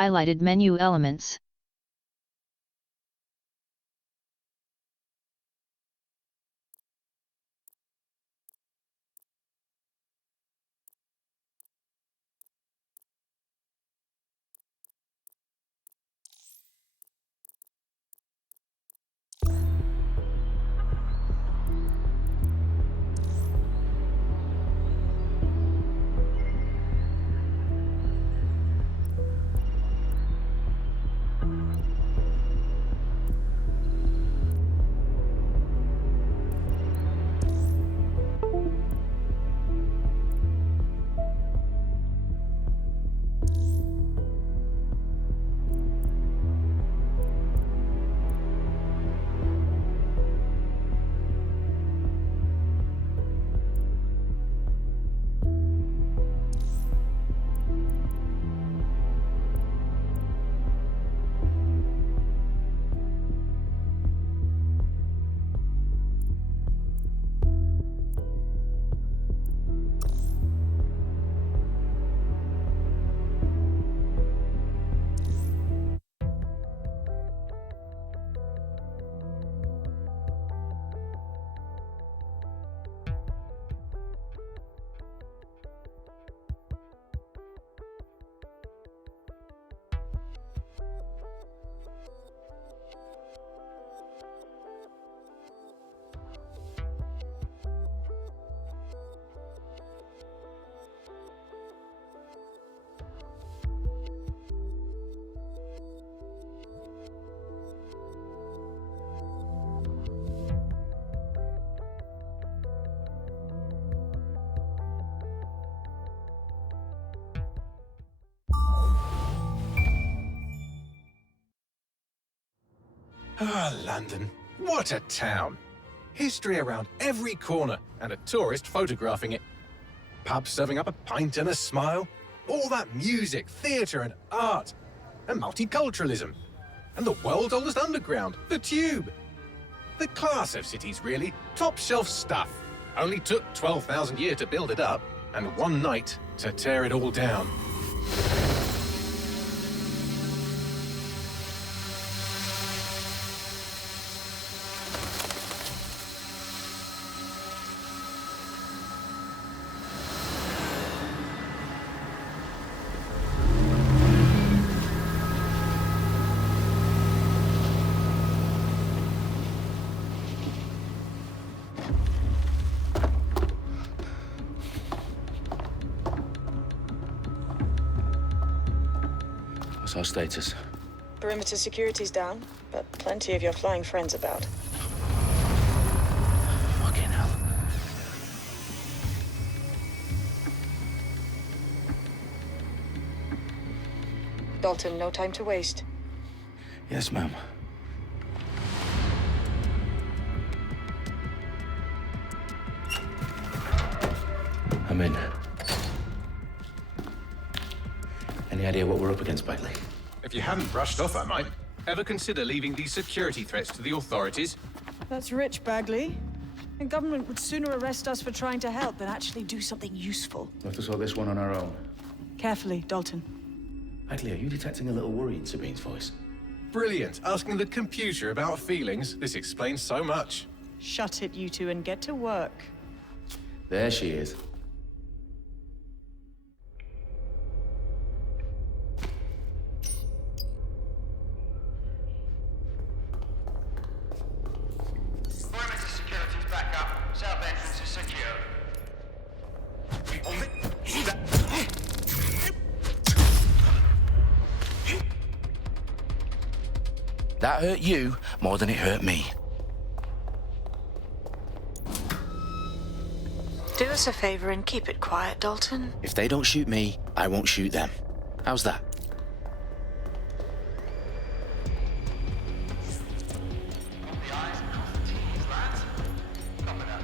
highlighted menu elements. Ah, London. What a town. History around every corner and a tourist photographing it. Pubs serving up a pint and a smile. All that music, theatre and art. And multiculturalism. And the world's oldest underground, the Tube. The class of cities, really. Top shelf stuff. Only took 12,000 years to build it up and one night to tear it all down. What's our status? Perimeter security's down, but plenty of your flying friends about. Fucking hell. Dalton, no time to waste. Yes, ma'am. I'm in. Any idea what we're up against, Bagley? If you hadn't brushed off, I might. Ever consider leaving these security threats to the authorities? That's rich, Bagley. The government would sooner arrest us for trying to help than actually do something useful. We'll have to sort this one on our own. Carefully, Dalton. Bagley, are you detecting a little worry in Sabine's voice? Brilliant. Asking the computer about feelings. This explains so much. Shut it, you two, and get to work. There she is. Perimeter security's back up. South entrance is secure. That hurt you more than it hurt me. Do us a favor and keep it quiet, Dalton. If they don't shoot me, I won't shoot them. How's that? The eyes across the T's, lads. Copy that.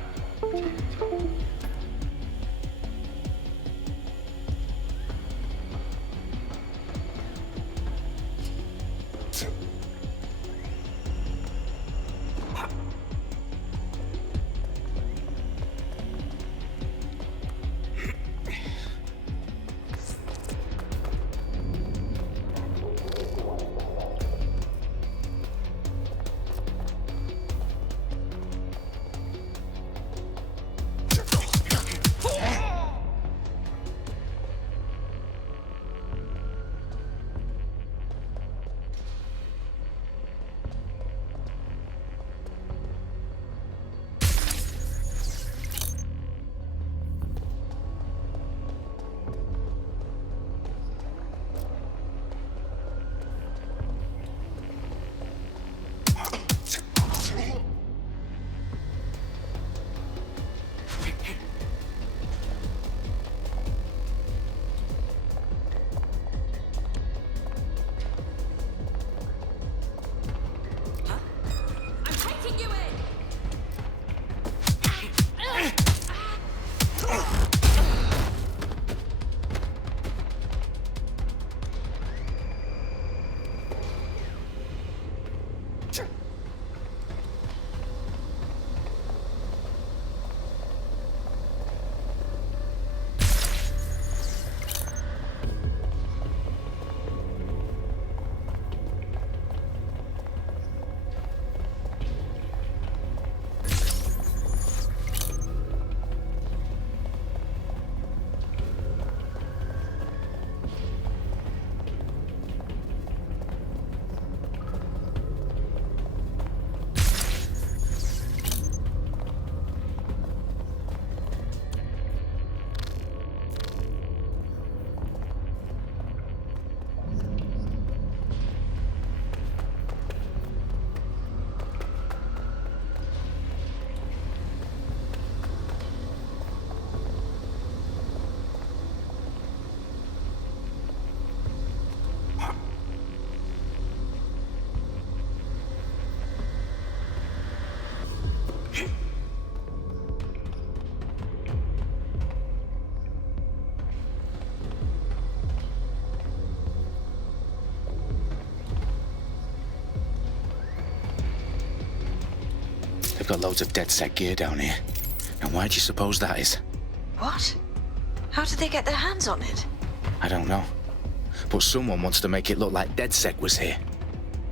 They've got loads of DedSec gear down here. And why do you suppose that is? What? How did they get their hands on it? I don't know. But someone wants to make it look like DedSec was here.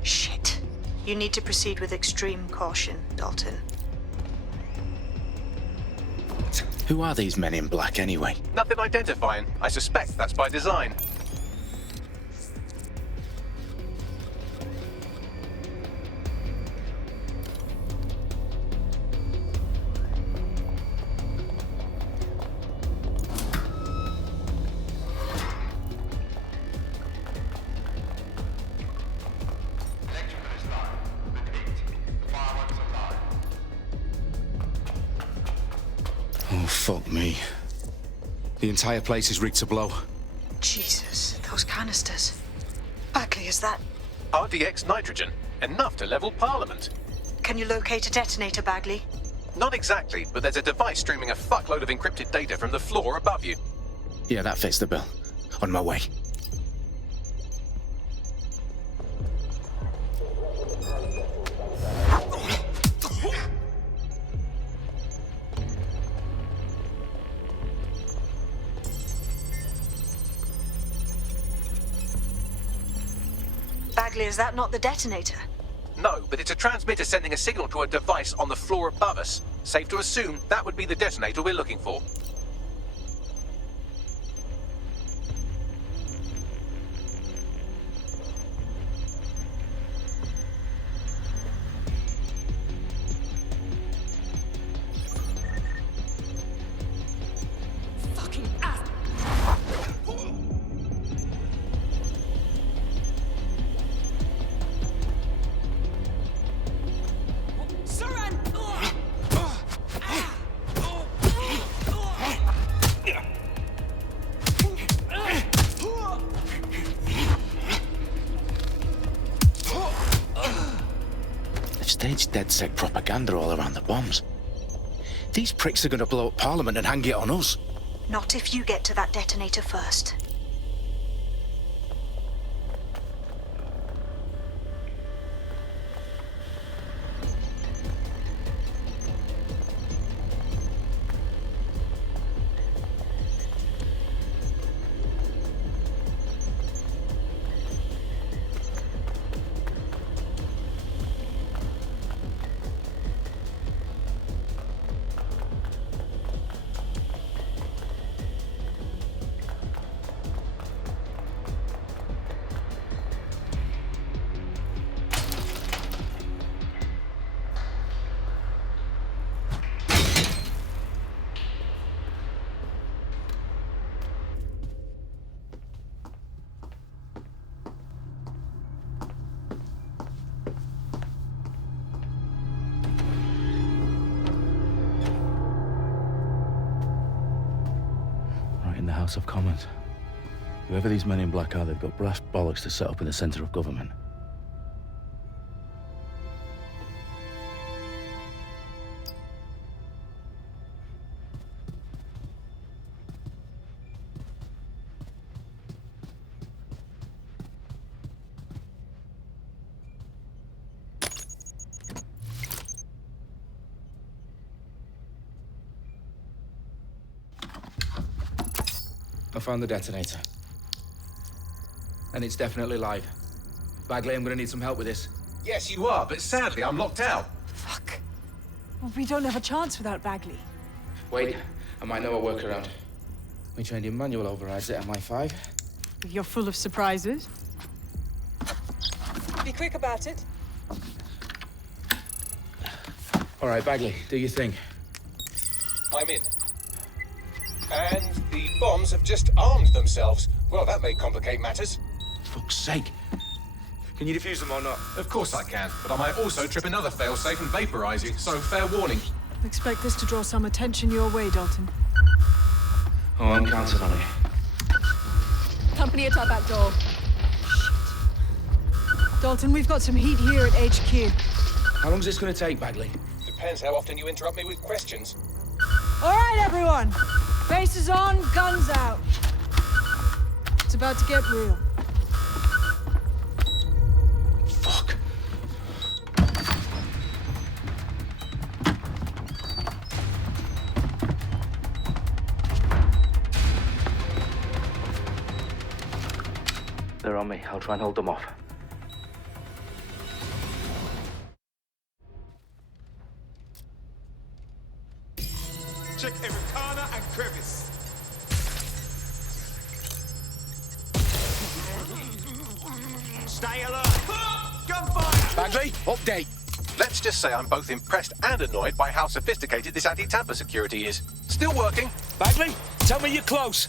Shit. You need to proceed with extreme caution, Dalton. Who are these men in black anyway? Nothing identifying. I suspect that's by design. Electrical is live. Repeat. Fireworks are live. Oh, fuck me. The entire place is rigged to blow. Jesus, those canisters. Bagley, is that... RTX nitrogen. Enough to level Parliament. Can you locate a detonator, Bagley? Not exactly, but there's a device streaming a fuckload of encrypted data from the floor above you. Yeah, that fits the bill. On my way. Bagley, is that not the detonator? No, but it's a transmitter sending a signal to a device on the floor above us. Safe to assume that would be the detonator we're looking for. Fucking ass! They've staged DedSec propaganda all around the bombs. These pricks are going to blow up Parliament and hang it on us. Not if you get to that detonator first. Right in the House of Commons. Whoever these men in black are, they've got brass bollocks to set up in the centre of government. found the detonator. And it's definitely live. Bagley, I'm gonna need some help with this. Yes, you are, but sadly, I'm locked out. Fuck. Well, we don't have a chance without Bagley. Wait, I might know a workaround. We trained in manual overrides at MI5. You're full of surprises. Be quick about it. All right, Bagley, do your thing. I'm in. And the bombs have just armed themselves. Well, that may complicate matters. Fuck's sake. Can you defuse them or not? Of course I can, but I might also trip another failsafe and vaporize you, so fair warning. Expect this to draw some attention your way, Dalton. Oh, I'm counting on it. Company at our back door. Shit. Dalton, we've got some heat here at HQ. How long is this gonna take, Bagley? Depends how often you interrupt me with questions. All right, everyone. Faces on, guns out. It's about to get real. Fuck. They're on me. I'll try and hold them off. Check every corner and crevice. Stay alert. Gunfire! Bagley, update. Let's just say I'm both impressed and annoyed by how sophisticated this anti-tamper security is. Still working. Bagley, tell me you're close.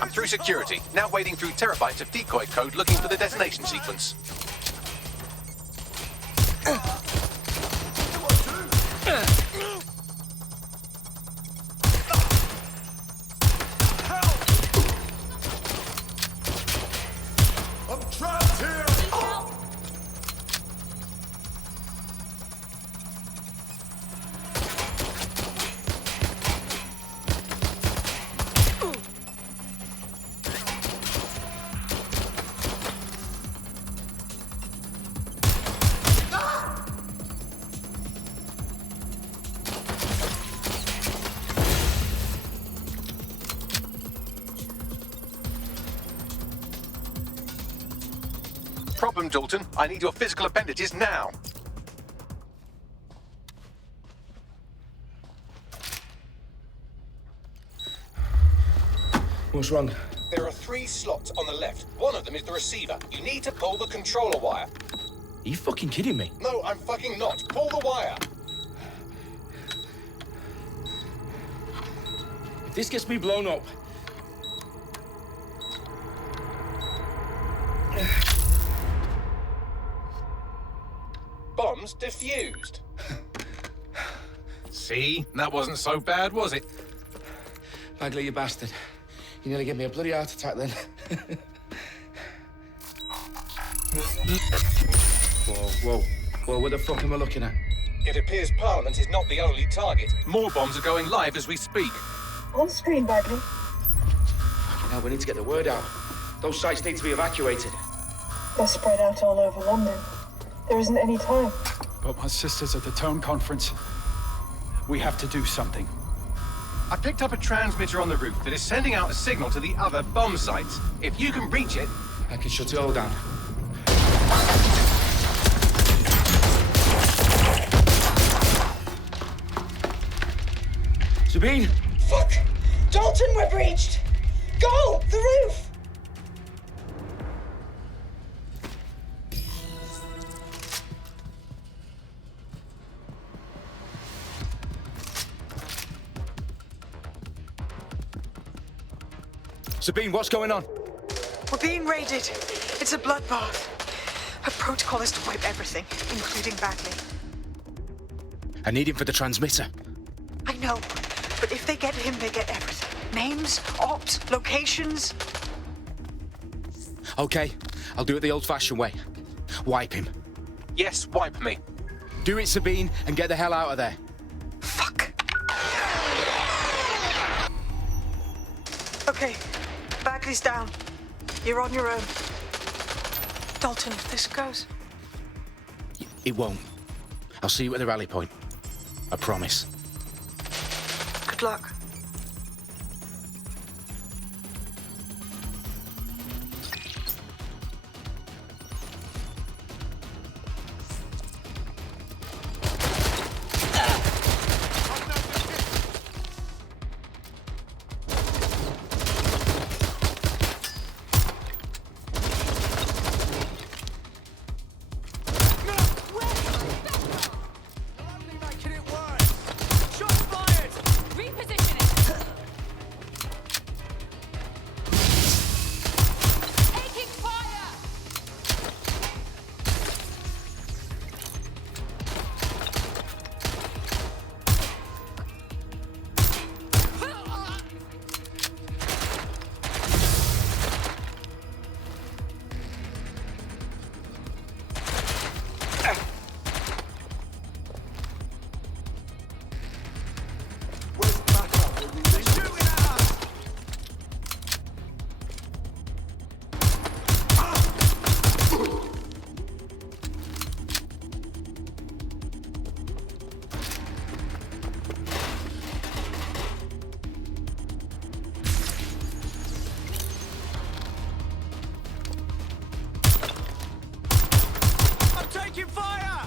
I'm through security, now wading through terabytes of decoy code looking for the detonation sequence. I'm trapped here! Problem, Dalton. I need your physical appendages now. What's wrong? There are 3 slots on the left. One of them is the receiver. You need to pull the controller wire. Are you fucking kidding me? No, I'm fucking not. Pull the wire. If this gets me blown up... Bombs defused. See? That wasn't so bad, was it? Bagley, you bastard. You nearly gave me a bloody heart attack then. Whoa. What the fuck am I looking at? It appears Parliament is not the only target. More bombs are going live as we speak. On screen, Bagley. Now we need to get the word out. Those sites need to be evacuated. They're spread out all over London. There isn't any time. But my sister's at the town conference. We have to do something. I picked up a transmitter on the roof that is sending out a signal to the other bomb sites. If you can reach it... I can shut it all down. Sabine! Fuck! Dalton, we're breached! Go! The roof! Sabine, what's going on? We're being raided. It's a bloodbath. Her protocol is to wipe everything, including Bagley. I need him for the transmitter. I know, but if they get him, they get everything. Names, ops, locations. Okay, I'll do it the old-fashioned way. Wipe him. Yes, wipe me. Do it, Sabine, and get the hell out of there. Fuck. Okay, Bagley's down. You're on your own. Dalton, if this goes... It won't. I'll see you at the rally point. I promise. Good luck. Taking fire!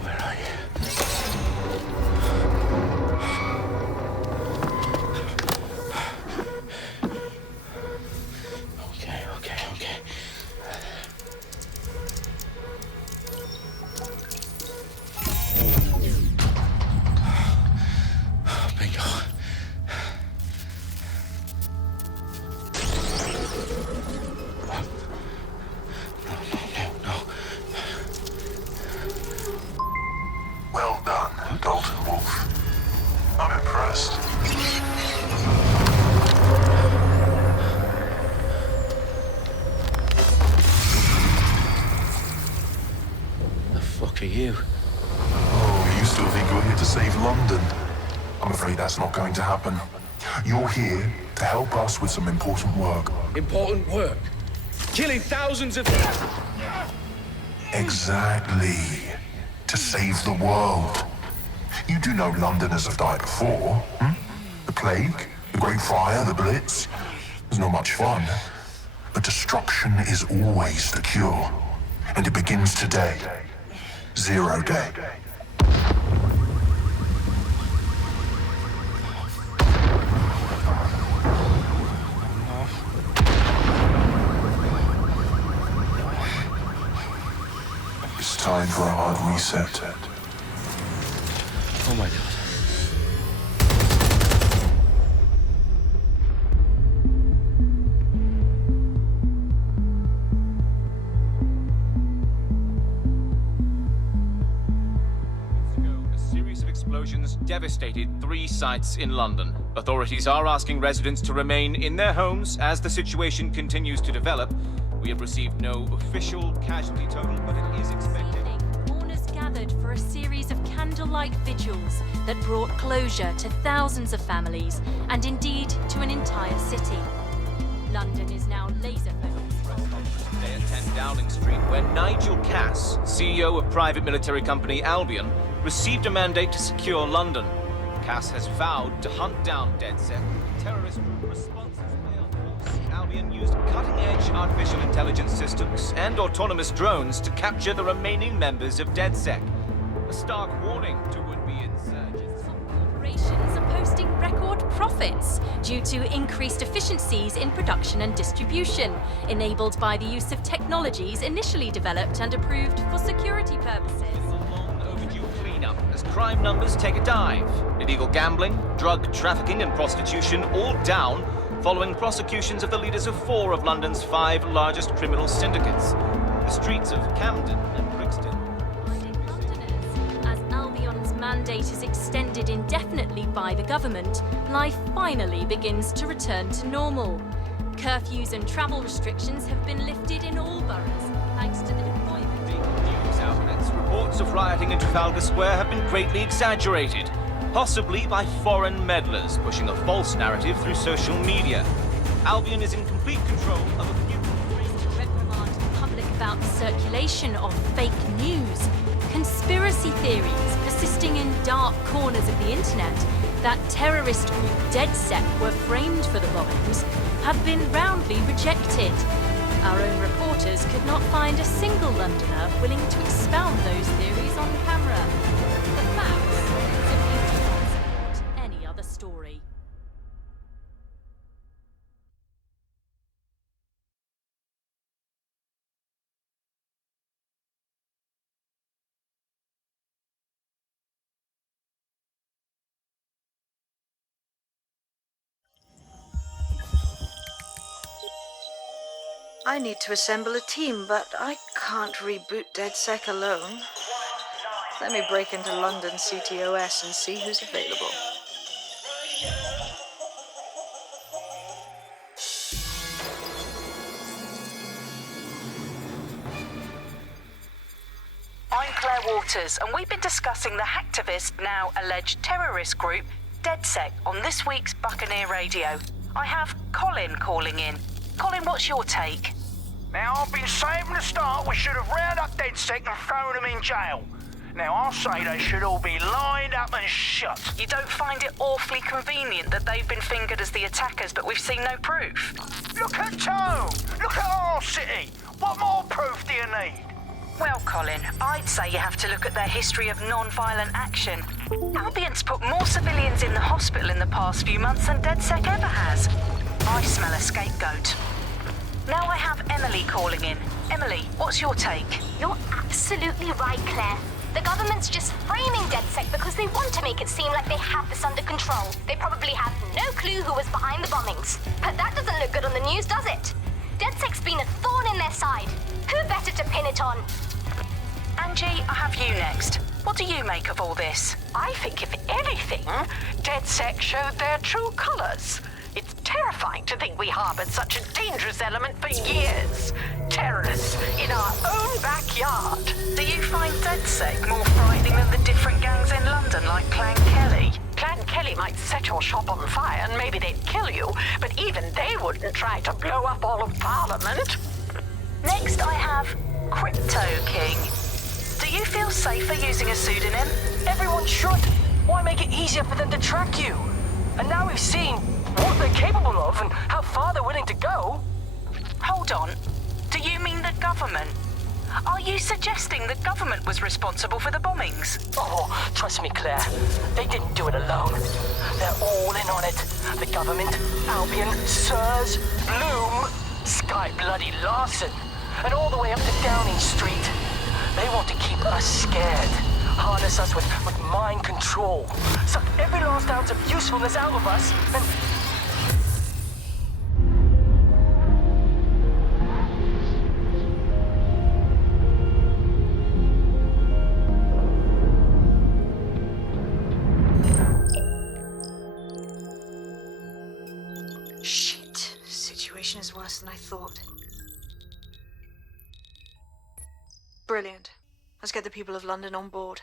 Where are you? Okay. Bingo. No. Well done, Dalton Wolf. I'm impressed. The fuck are you? Oh, you still think you're here to save London? I'm afraid that's not going to happen. You're here to help us with some important work. Important work. Killing thousands of... Exactly. To save the world. You do know Londoners have died before, hmm? The plague, the Great Fire, the Blitz. It's not much fun. But destruction is always the cure. And it begins today. 0 day. It's time for a hard reset. Oh my god. A series of explosions devastated 3 sites in London. Authorities are asking residents to remain in their homes as the situation continues to develop. We have received no official casualty total, but it is expected. Mourners gathered for a series of candlelight vigils that brought closure to thousands of families and indeed to an entire city. London is now laser-focused. Today at 10 Downing Street, where Nigel Cass, CEO of private military company Albion, received a mandate to secure London. Cass has vowed to hunt down DedSec. Terrorist group responses failed. Albion used cutting-edge artificial intelligence systems and autonomous drones to capture the remaining members of DedSec. A stark warning to would-be insurgents. Corporations are posting record profits due to increased efficiencies in production and distribution, enabled by the use of technologies initially developed and approved for security purposes. Cleanup as crime numbers take a dive. Illegal gambling, drug trafficking and prostitution all down following prosecutions of the leaders of 4 of London's 5 largest criminal syndicates. The streets of Camden and Brixton. Londoners, as Albion's mandate is extended indefinitely by the government, life finally begins to return to normal. Curfews and travel restrictions have been lifted in all boroughs, thanks to the deployment. News outlets, reports of rioting in Trafalgar Square have been greatly exaggerated, possibly by foreign meddlers pushing a false narrative through social media. Albion is in complete control of a few... To reprimand the public about the circulation of fake news, conspiracy theories persisting in dark corners of the internet that terrorist group DedSec were framed for the bombings have been roundly rejected. Our own reporters could not find a single Londoner willing to expound those theories on camera. The facts simply do not support any other story. I need to assemble a team, but I can't reboot DedSec alone. Let me break into London CTOS and see who's available. Waters, and we've been discussing the hacktivist, now alleged terrorist group, DedSec, on this week's Buccaneer Radio. I have Colin calling in. Colin, what's your take? Now, I've been saying from the start we should have rounded up DedSec and thrown them in jail. Now, I'll say they should all be lined up and shot. You don't find it awfully convenient that they've been fingered as the attackers, but we've seen no proof? Look at Tone! Look at our city! What more proof do you need? Well, Colin, I'd say you have to look at their history of non-violent action. Albion's put more civilians in the hospital in the past few months than DedSec ever has. I smell a scapegoat. Now I have Emily calling in. Emily, what's your take? You're absolutely right, Claire. The government's just framing DedSec because they want to make it seem like they have this under control. They probably have no clue who was behind the bombings. But that doesn't look good on the news, does it? DedSec's been a thorn in their side. Who better to pin it on? Angie, I have you next. What do you make of all this? I think, if anything, DedSec showed their true colors. It's terrifying to think we harbored such a dangerous element for years. Terrorists in our own backyard. Do you find DedSec more frightening than the different gangs in London, like Clan Kelly? Clan Kelly might set your shop on fire and maybe they'd kill you, but even they wouldn't try to blow up all of Parliament. Next, I have Crypto King. Do you feel safer using a pseudonym? Everyone should. Why make it easier for them to track you? And now we've seen what they're capable of and how far they're willing to go. Hold on. Do you mean the government? Are you suggesting the government was responsible for the bombings? Oh, trust me, Claire. They didn't do it alone. They're all in on it. The government, Albion, Sirs, Bloom, Sky Bloody Larson, and all the way up to Downing Street. They want to keep us scared. Harness us with mind control. Suck every last ounce of usefulness out of us, and... Shit. Situation is worse than I thought. Brilliant. Let's get the people of London on board.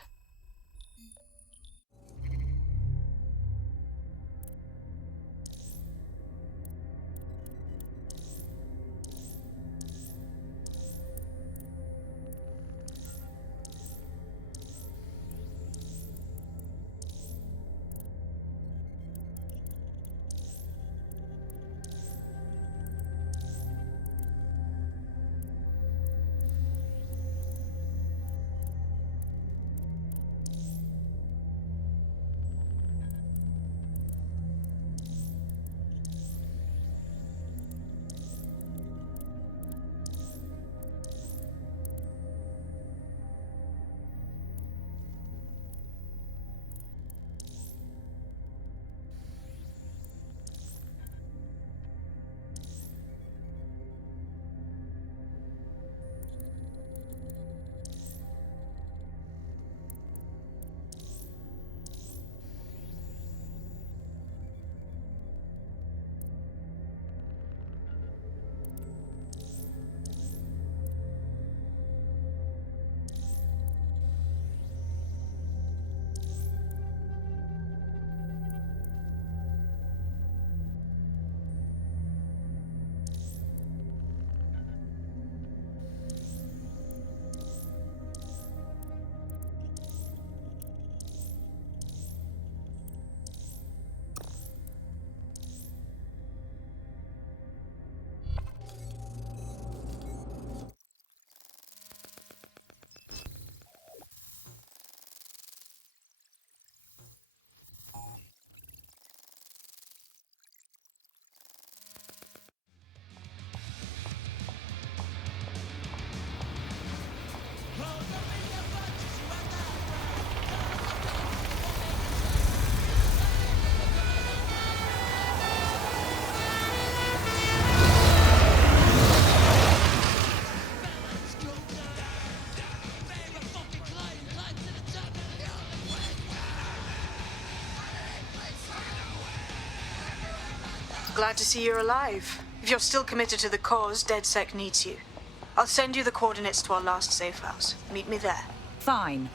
Glad to see you're alive. If you're still committed to the cause, DedSec needs you. I'll send you the coordinates to our last safe house. Meet me there. Fine.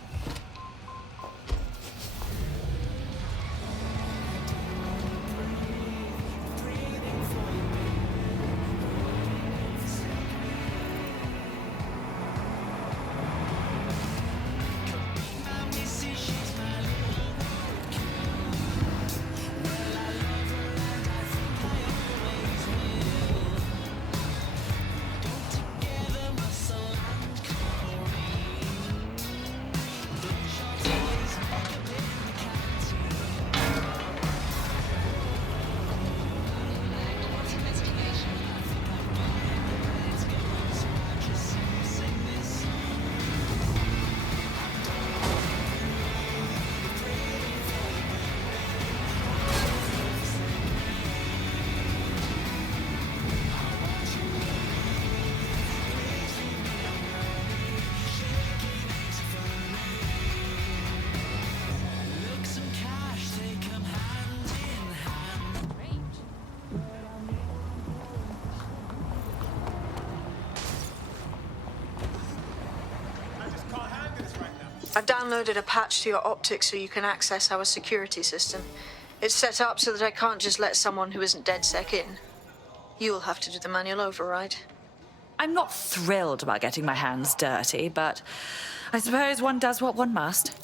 I've downloaded a patch to your optics so you can access our security system. It's set up so that I can't just let someone who isn't DedSec in. You'll have to do the manual override. I'm not thrilled about getting my hands dirty, but I suppose one does what one must.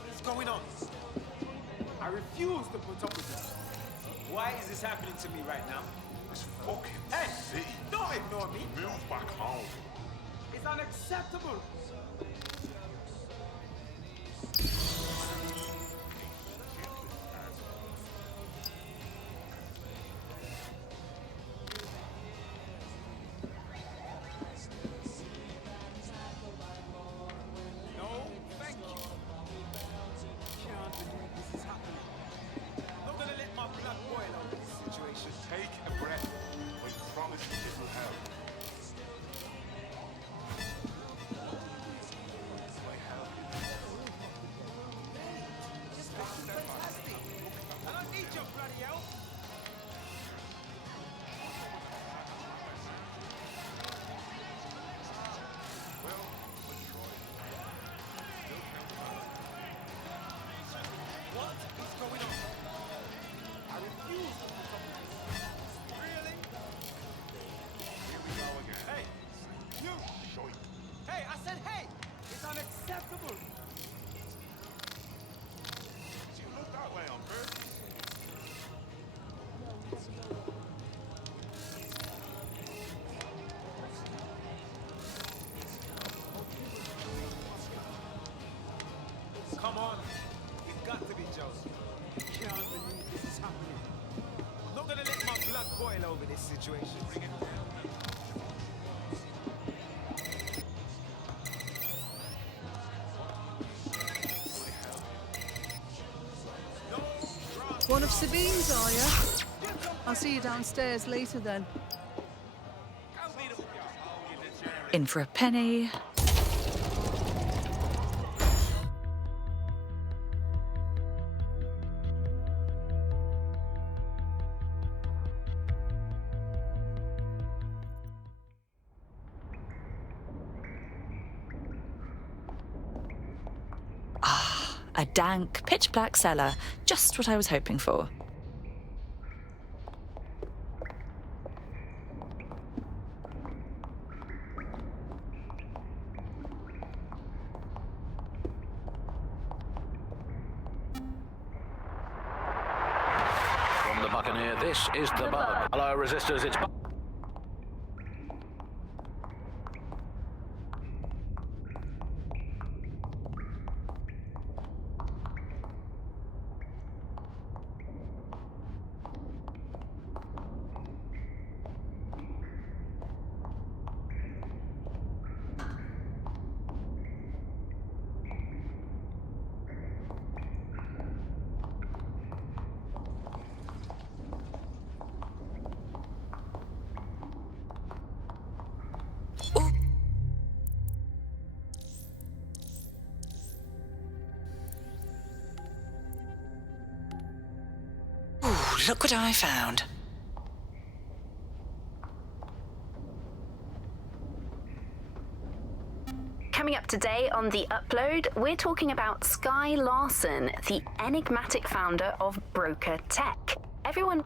What's going on? I refuse to put up with this. Why is this happening to me right now? This fucking Hey, don't ignore me. Move back home. It's unacceptable. No, thank you. Can't believe this is happening. Not gonna let my blood boil over this situation. Take a breath. We promise you it will help. Fantastic. I don't need your bloody help. What is going on? I refuse to put up with this. Really? Here we go again. Hey, you! Hey, I said hey! It's unacceptable! You look that way on purpose. Come on. It's got to be Joseph. Can't believe this is happening. I'm not gonna let my blood boil over this situation. Bring it One of Sabine's, are you? I'll see you downstairs later then. In for a penny. A dank, pitch-black cellar. Just what I was hoping for. From the Buccaneer, this is the Bug. Hello, resistors, it's... look what I found. Coming up today on The Upload, we're talking about Sky Larson, the enigmatic founder of Broker Tech. Everyone...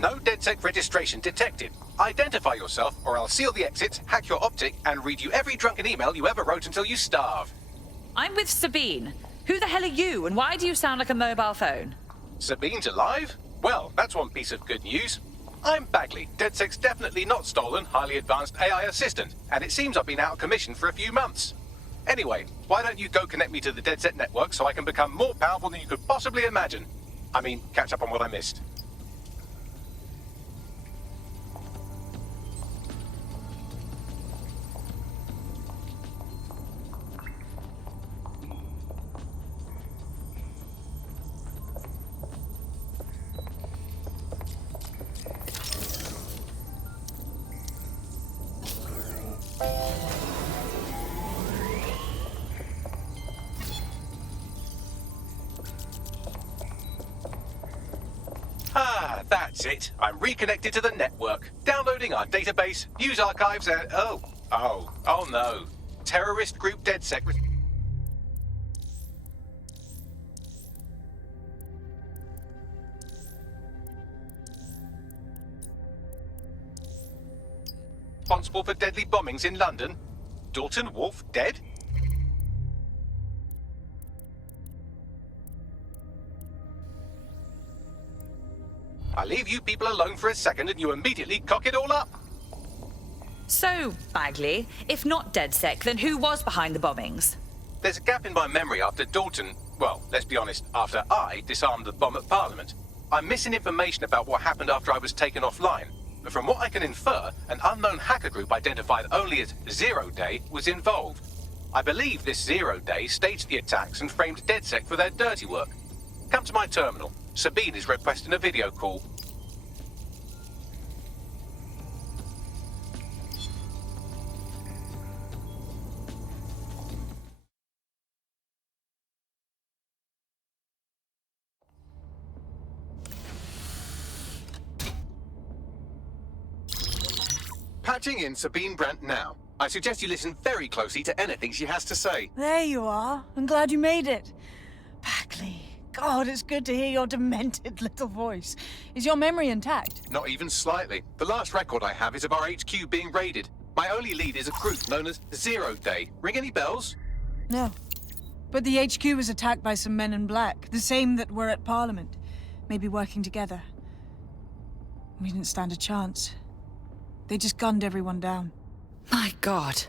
No DedSec registration detected. Identify yourself, or I'll seal the exits, hack your optic, and read you every drunken email you ever wrote until you starve. I'm with Sabine. Who the hell are you, and why do you sound like a mobile phone? Sabine's alive? Well, that's one piece of good news. I'm Bagley, DedSec's definitely not stolen, highly advanced AI assistant, and it seems I've been out of commission for a few months. Anyway, why don't you go connect me to the DedSec network so I can become more powerful than you could possibly imagine? I mean, catch up on what I missed. That's it. I'm reconnected to the network. Downloading our database, news archives, and... Oh no. Terrorist group DedSec... responsible for deadly bombings in London. Dalton Wolfe dead? I leave you people alone for a second and you immediately cock it all up. So, Bagley, if not DedSec, then who was behind the bombings? There's a gap in my memory after Dalton, well, let's be honest, after I disarmed the bomb at Parliament. I'm missing information about what happened after I was taken offline. But from what I can infer, an unknown hacker group identified only as Zero Day was involved. I believe this Zero Day staged the attacks and framed DedSec for their dirty work. Come to my terminal. Sabine is requesting a video call. Patching in Sabine Brandt now. I suggest you listen very closely to anything she has to say. There you are. I'm glad you made it. Bagley. God, it's good to hear your demented little voice. Is your memory intact? Not even slightly. The last record I have is of our HQ being raided. My only lead is a group known as Zero Day. Ring any bells? No. But the HQ was attacked by some men in black, the same that were at Parliament. Maybe working together. We didn't stand a chance. They just gunned everyone down. My God.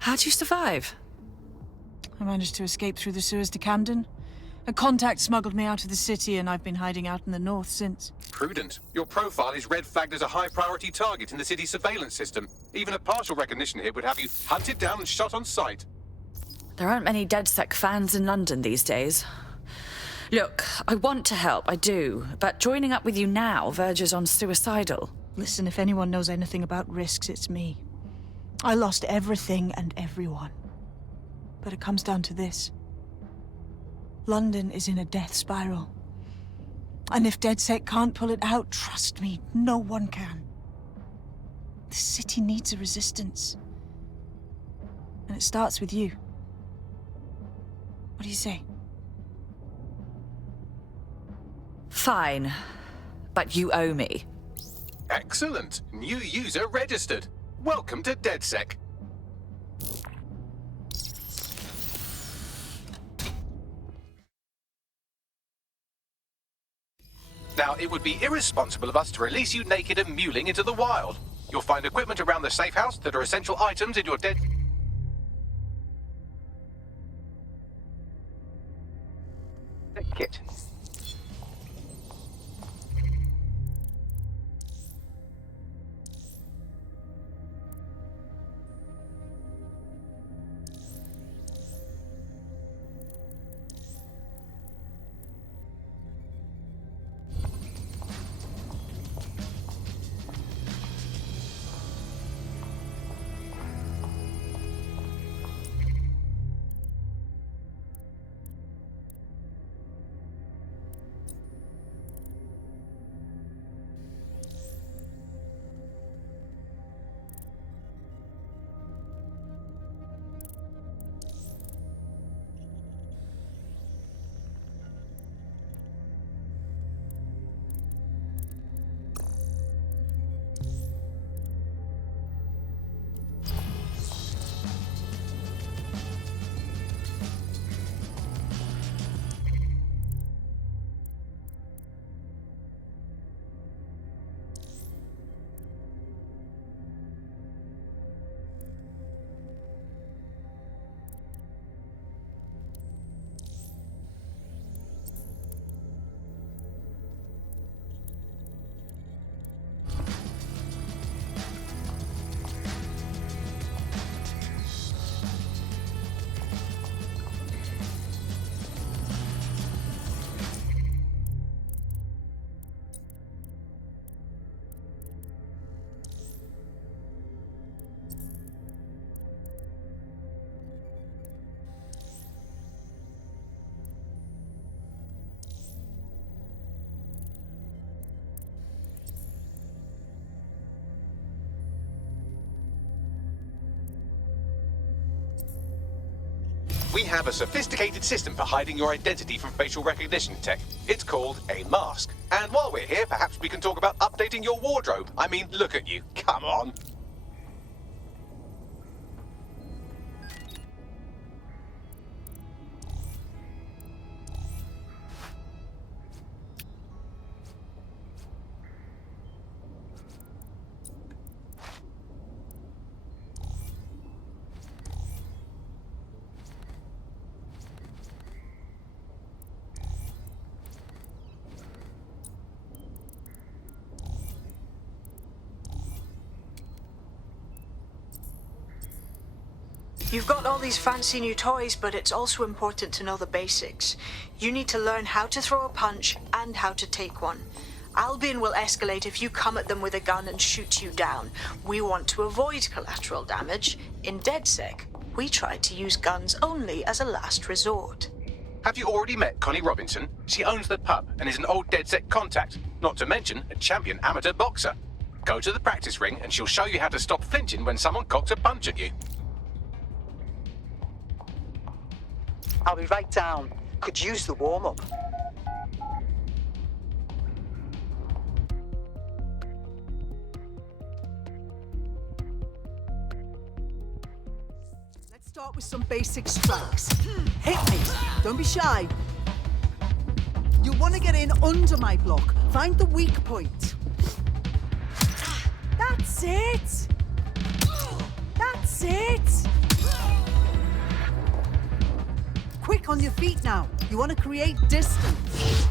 How'd you survive? I managed to escape through the sewers to Camden. A contact smuggled me out of the city, and I've been hiding out in the north since. Prudent. Your profile is red flagged as a high-priority target in the city's surveillance system. Even a partial recognition here would have you hunted down and shot on sight. There aren't many DedSec fans in London these days. Look, I want to help, I do, but joining up with you now verges on suicidal. Listen, if anyone knows anything about risks, it's me. I lost everything and everyone. But it comes down to this. London is in a death spiral. And if DedSec can't pull it out, trust me, no one can. The city needs a resistance. And it starts with you. What do you say? Fine. But you owe me. Excellent. New user registered. Welcome to DedSec. Now, it would be irresponsible of us to release you naked and mewling into the wild. You'll find equipment around the safe house that are essential items in your kit. We have a sophisticated system for hiding your identity from facial recognition tech. It's called a mask. And while we're here, perhaps we can talk about updating your wardrobe. I mean, look at you. Come on. You've got all these fancy new toys, but it's also important to know the basics. You need to learn how to throw a punch and how to take one. Albion will escalate if you come at them with a gun and shoot you down. We want to avoid collateral damage. In DedSec, we try to use guns only as a last resort. Have you already met Connie Robinson? She owns the pub and is an old DedSec contact, not to mention a champion amateur boxer. Go to the practice ring and she'll show you how to stop flinching when someone cocks a punch at you. I'll be right down. Could use the warm-up. Let's start with some basic strikes. Hit me. Don't be shy. You'll want to get in under my block. Find the weak point. That's it. That's it. Quick on your feet now. You want to create distance.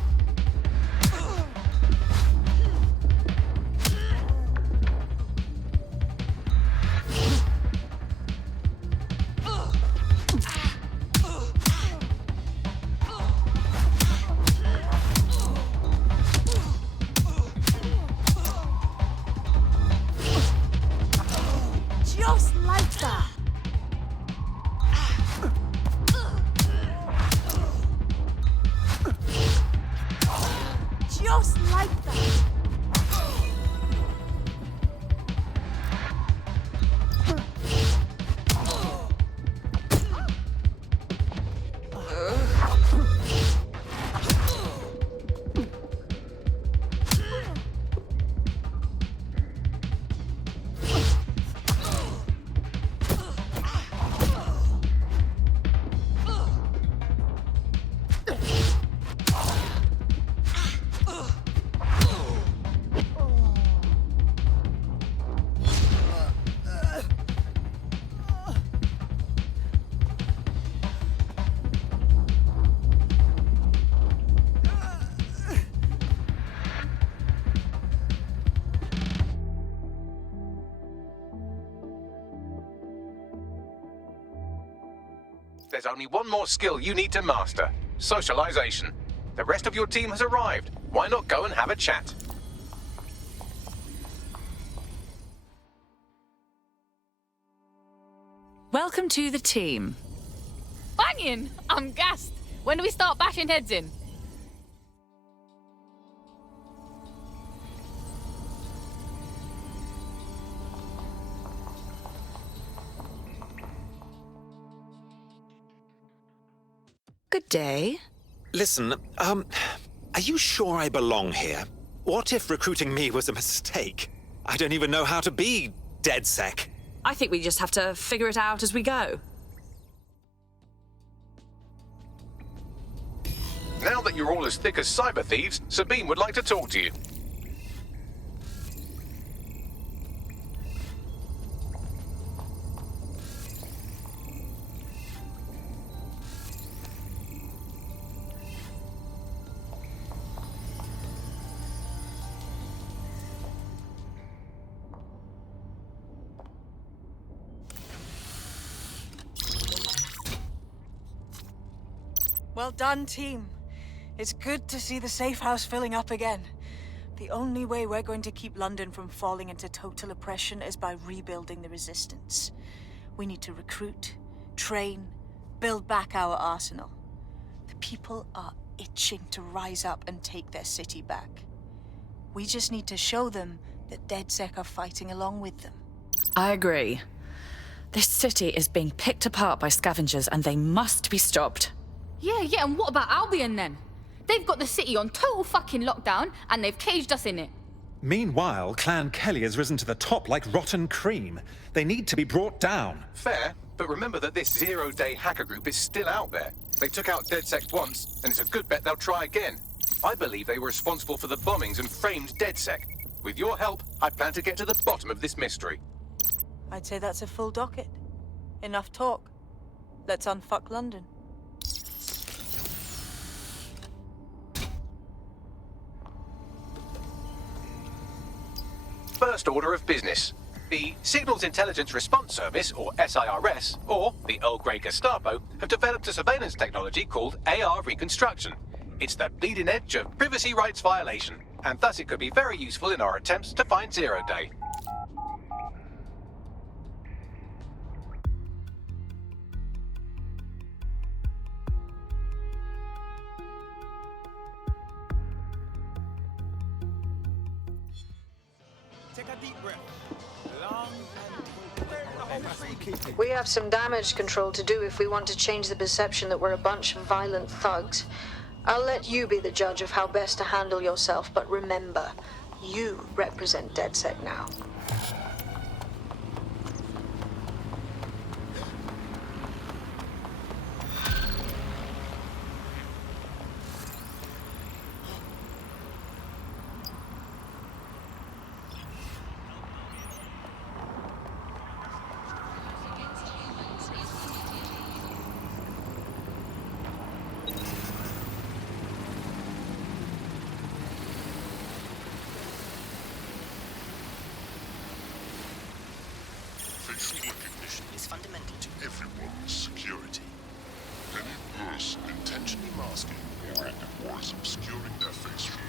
Just like that. Just like that. There's only one more skill you need to master: socialization. The rest of your team has arrived. Why not go and have a chat? Welcome to the team. Banging! I'm gassed. When do we start bashing heads in? Good day. Listen, are you sure I belong here? What if recruiting me was a mistake? I don't even know how to be DedSec. I think we just have to figure it out as we go. Now that you're all as thick as cyber thieves, Sabine would like to talk to you. Well done, team. It's good to see the safe house filling up again. The only way we're going to keep London from falling into total oppression is by rebuilding the resistance. We need to recruit, train, build back our arsenal. The people are itching to rise up and take their city back. We just need to show them that DedSec are fighting along with them. I agree. This city is being picked apart by scavengers and they must be stopped. Yeah, and what about Albion then? They've got the city on total fucking lockdown and they've caged us in it. Meanwhile, Clan Kelly has risen to the top like rotten cream. They need to be brought down. Fair, but remember that this zero-day hacker group is still out there. They took out DedSec once, and it's a good bet they'll try again. I believe they were responsible for the bombings and framed DedSec. With your help, I plan to get to the bottom of this mystery. I'd say that's a full docket. Enough talk. Let's unfuck London. First order of business. The Signals Intelligence Response Service, or SIRS, or the Earl Grey Gestapo, have developed a surveillance technology called AR Reconstruction. It's the bleeding edge of privacy rights violation, and thus it could be very useful in our attempts to find Zero Day. Take a deep breath. Long and We have some damage control to do if we want to change the perception that we're a bunch of violent thugs. I'll let you be the judge of how best to handle yourself, but remember, you represent DedSec now. Facial recognition is fundamental to everyone's security. Any person intentionally masking or is obscuring their face from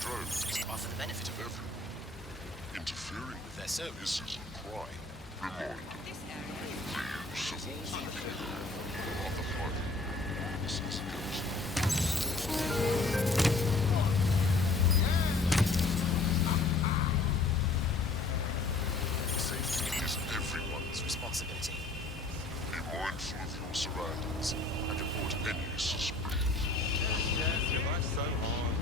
drones are for the benefit of everyone. Interfering with their service is a crime. Reminder. Use of all the other private witnesses Safety is everyone's responsibility. Be mindful of your surroundings and report any suspicions. Yes, you are so hard.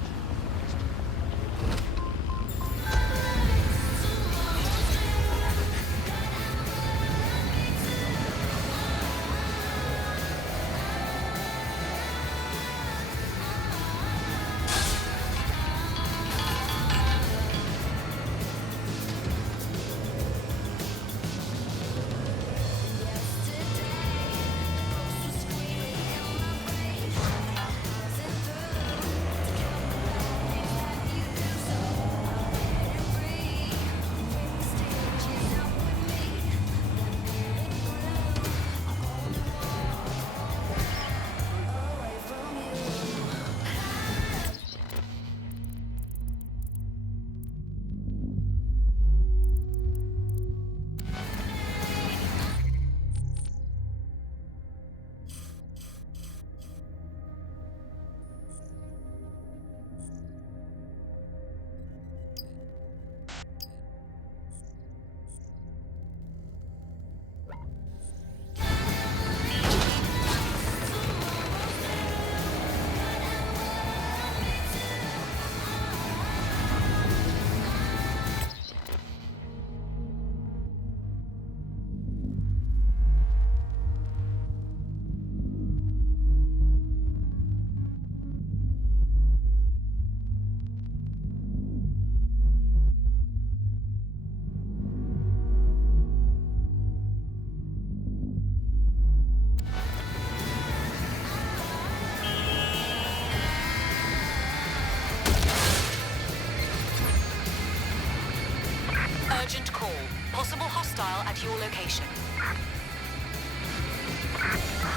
Urgent call. Possible hostile at your location.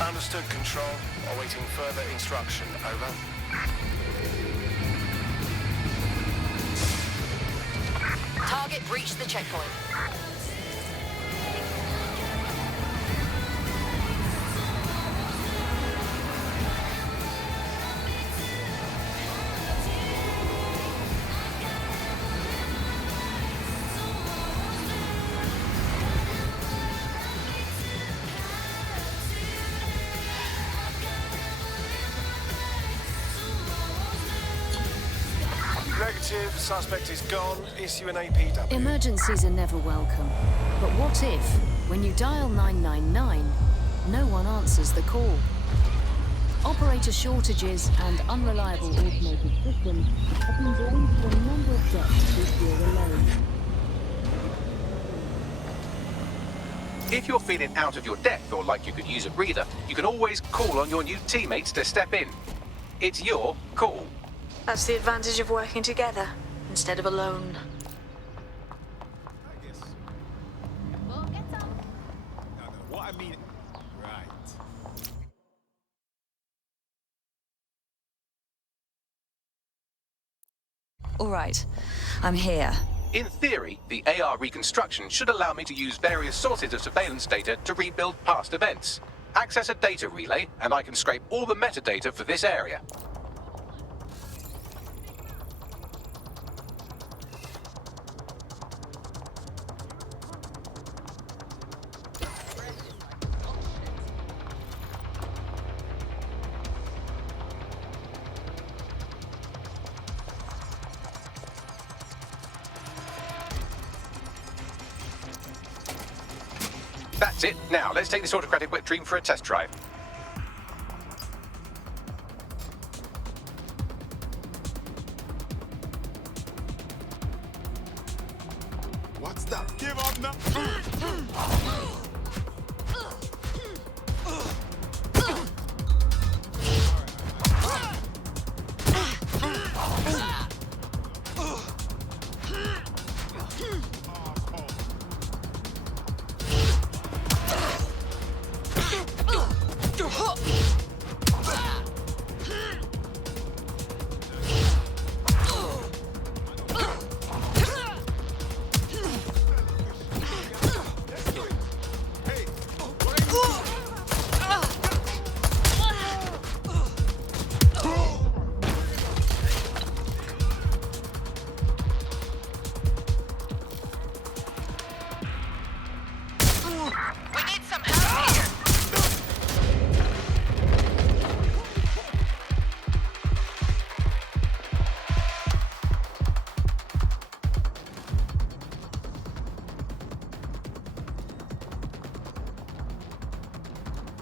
Understood, Control. Awaiting further instruction. Over. Target breached the checkpoint. Negative. Suspect is gone. Issue an APW. Emergencies are never welcome. But what if, when you dial 999, no one answers the call? Operator shortages and unreliable automated systems have been blamed for a number of deaths this year alone. If you're feeling out of your depth or like you could use a breather, you can always call on your new teammates to step in. It's your call. That's the advantage of working together instead of alone. What I mean, right. All right, I'm here. In theory, the AR reconstruction should allow me to use various sources of surveillance data to rebuild past events. Access a data relay, and I can scrape all the metadata for this area. That's it. Now, let's take this autocratic wet dream for a test drive. What's that? Give up now.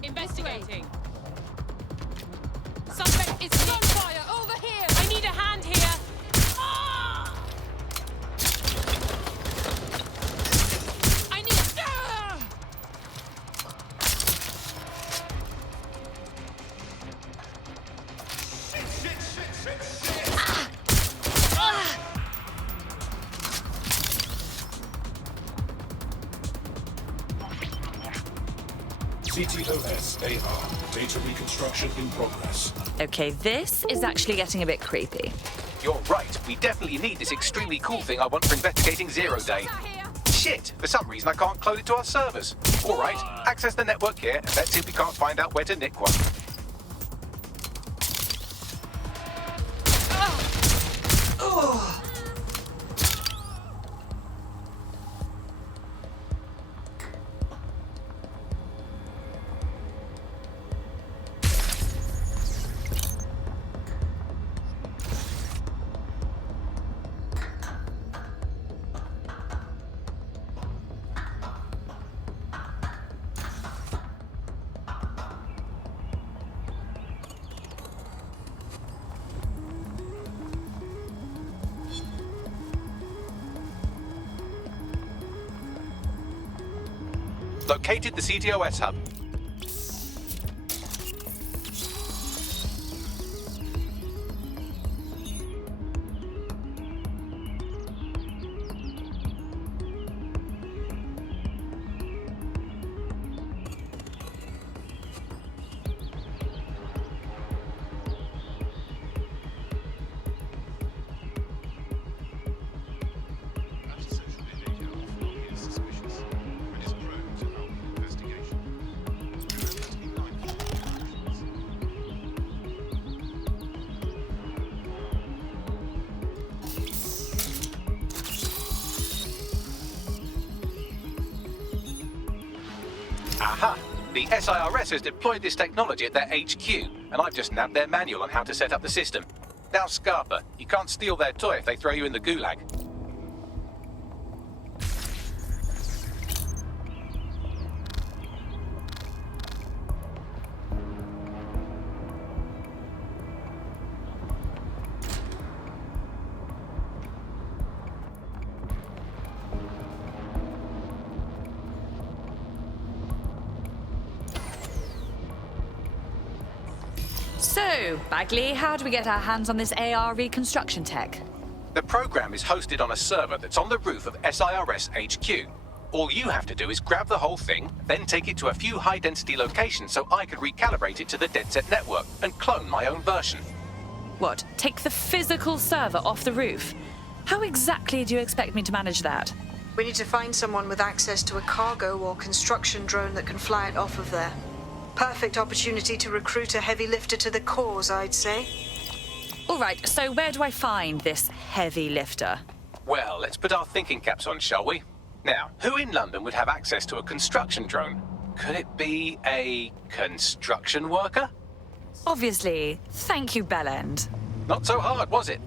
Investigating. Suspect is on fire. Over here. I need a hand here. Ah! I need. Ah! Shit. Ah! CTOS AR. Data reconstruction in progress. Okay, this is actually getting a bit creepy. You're right. We definitely need this extremely cool thing I want for investigating Zero Day. Shit! For some reason I can't clone it to our servers. All right, access the network here, and let's see if we can't find out where to nick one. Located the CTOS hub. Aha! The SIRS has deployed this technology at their HQ, and I've just nabbed their manual on how to set up the system. Now, Scarpa, you can't steal their toy if they throw you in the gulag. So, Bagley, how do we get our hands on this AR reconstruction tech? The program is hosted on a server that's on the roof of SIRS HQ. All you have to do is grab the whole thing, then take it to a few high-density locations so I can recalibrate it to the DedSec network and clone my own version. What, take the physical server off the roof? How exactly do you expect me to manage that? We need to find someone with access to a cargo or construction drone that can fly it off of there. Perfect opportunity to recruit a heavy lifter to the cause, I'd say. All right, so where do I find this heavy lifter? Well, let's put our thinking caps on, shall we? Now, who in London would have access to a construction drone? Could it be a construction worker? Obviously. Thank you, Bellend. Not so hard, was it?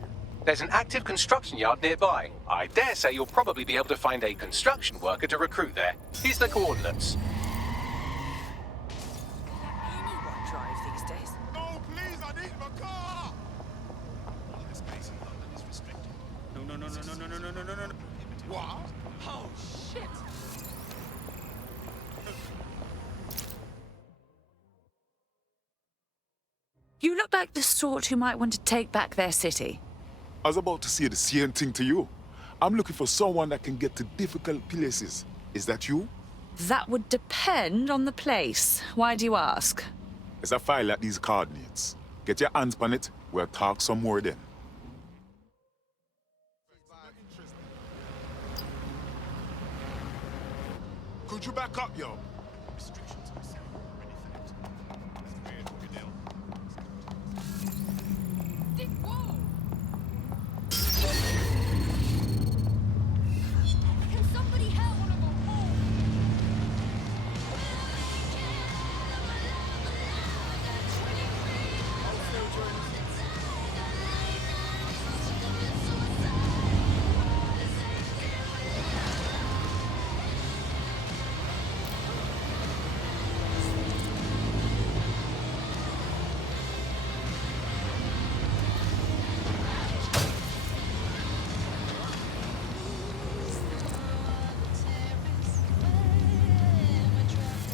There's an active construction yard nearby. I dare say you'll probably be able to find a construction worker to recruit there. Here's the coordinates. What? Oh, shit! You look like the sort who might want to take back their city. I was about to say the same thing to you. I'm looking for someone that can get to difficult places. Is that you? That would depend on the place. Why do you ask? It's a file at these coordinates. Get your hands on it, we'll talk some more then. Could you back up, yo? Can somebody help?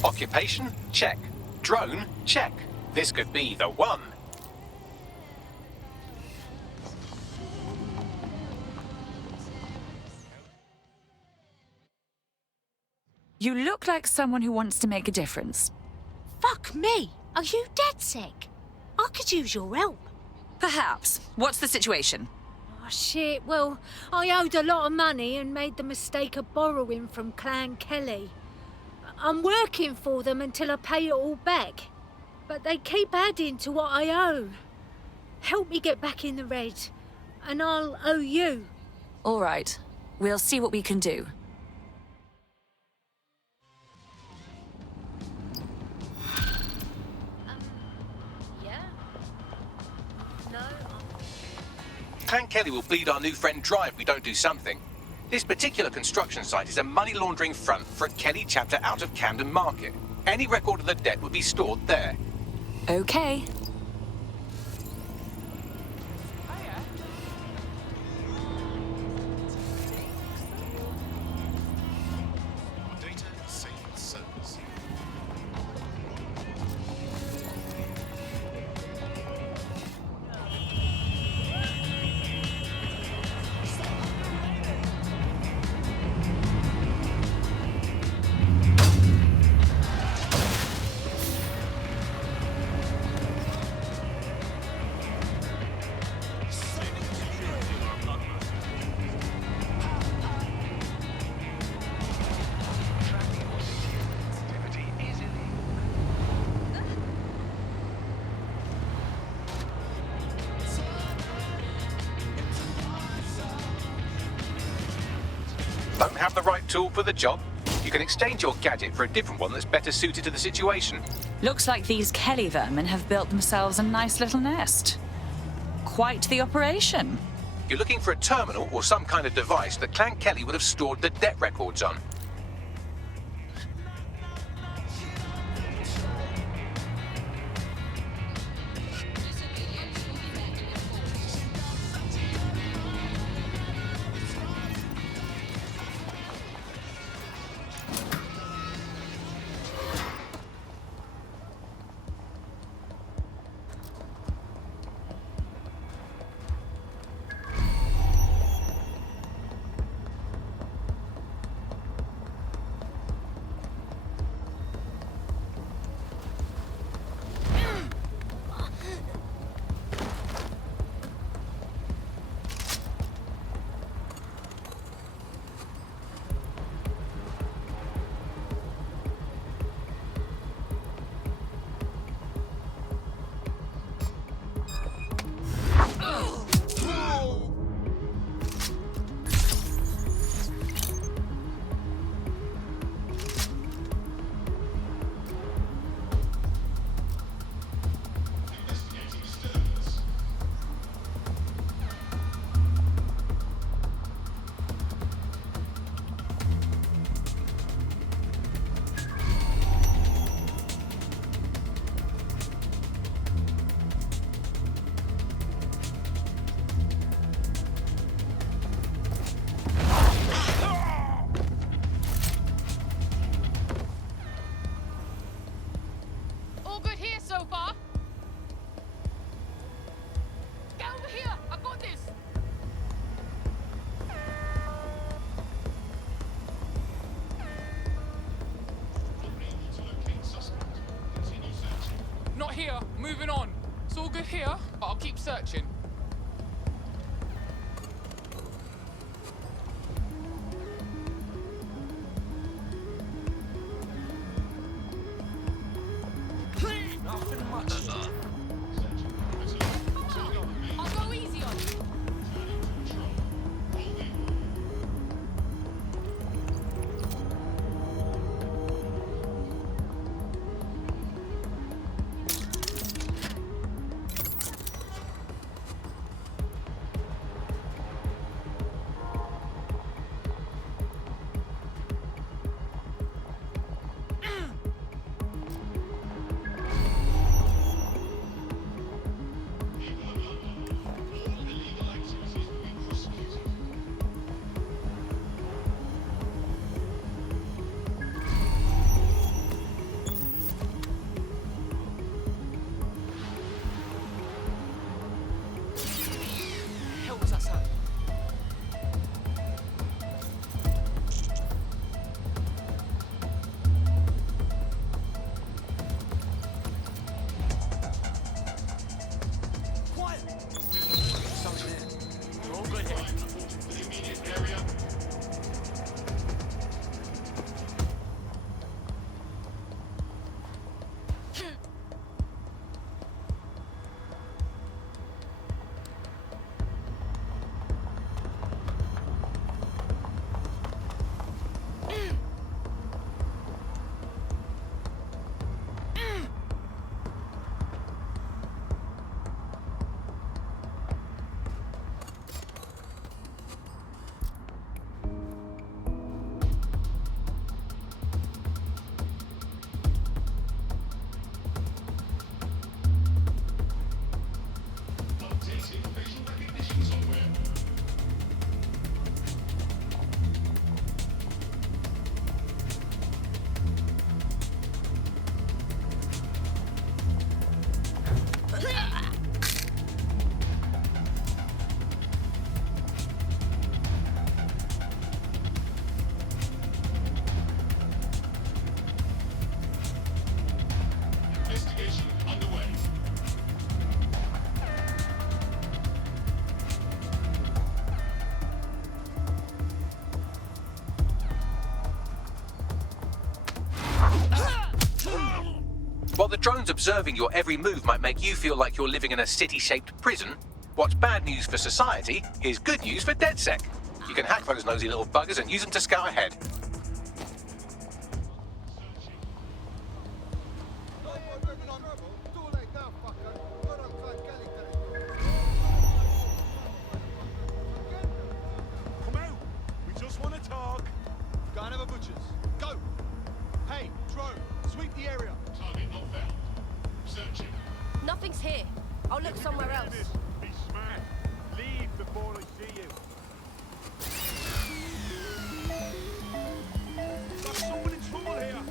Occupation? Check. Drone? Check. This could be the one. You look like someone who wants to make a difference. Fuck me! Are you DedSec? I could use your help. Perhaps. What's the situation? Oh shit, well, I owed a lot of money and made the mistake of borrowing from Clan Kelly. I'm working for them until I pay it all back. But they keep adding to what I owe. Help me get back in the red, and I'll owe you. All right. We'll see what we can do. Clan Kelly will bleed our new friend dry if we don't do something. This particular construction site is a money laundering front for a Kelly chapter out of Camden Market. Any record of the debt would be stored there. Okay. Data safe service. Don't have the right tool for the job? You can exchange your gadget for a different one that's better suited to the situation. Looks like these Kelly vermin have built themselves a nice little nest. quite the operation. You're looking for a terminal or some kind of device that Clan Kelly would have stored the debt records on. All good here so far. Get over here. I got this. Not here. Moving on. It's all good here, but I'll keep searching. Nothing much. I'll go easy on you. Hell was that sound? Quiet! Something here. We're all good here. The immediate area. While the drones observing your every move might make you feel like you're living in a city-shaped prison, what's bad news for society is good news for DedSec. You can hack those nosy little buggers and use them to scout ahead. signatures. Go! Hey, drone, sweep the area. Target not found. Searching. Nothing's here. I'll look somewhere else. Be smart. Leave before I see you. Got someone in trouble here.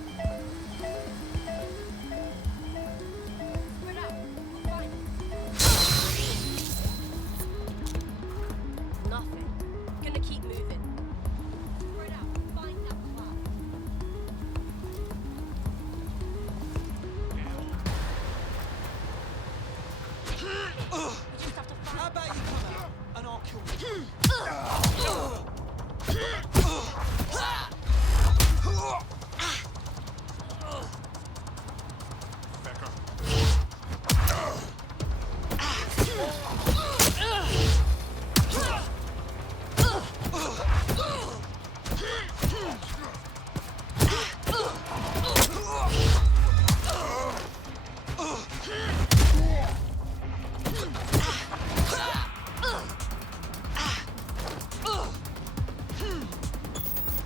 Spread out. Fine. Nothing. Gonna keep moving. Spread out. Find that flat. How about you come out and I'll kill you?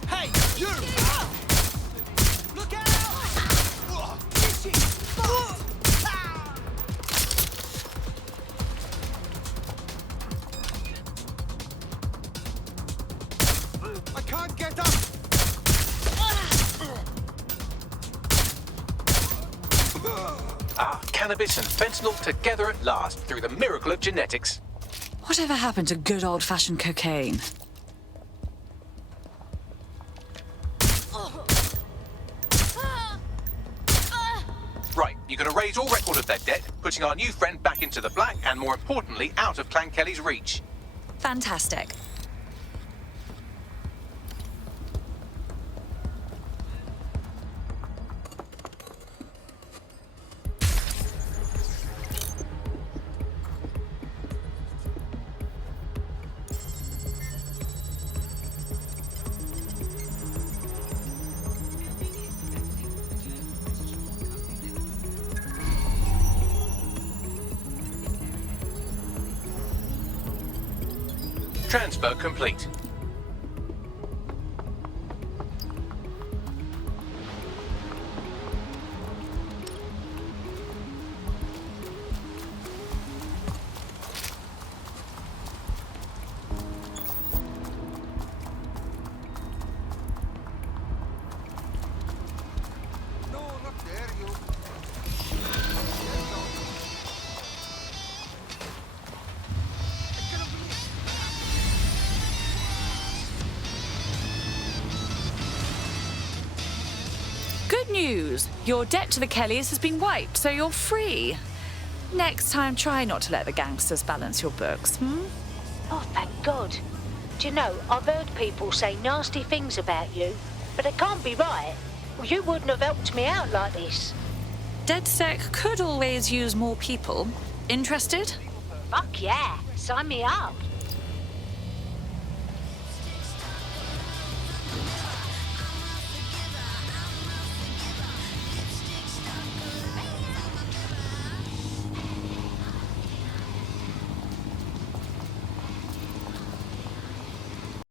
Hey, you! Look out! This is fucked! I can't get up. Ah, cannabis and fentanyl together at last through the miracle of genetics. Whatever happened to good old-fashioned cocaine? Right, you're going to raise all record of their debt, putting our new friend back into the black and, more importantly, out of Clan Kelly's reach. Fantastic. Transfer complete. No, not there, you. Good news! Your debt to the Kellys has been wiped, so you're free. Next time, try not to let the gangsters balance your books, Oh, thank God. Do you know, I've heard people say nasty things about you, but it can't be right. You wouldn't have helped me out like this. DedSec could always use more people. Interested? Fuck yeah, sign me up.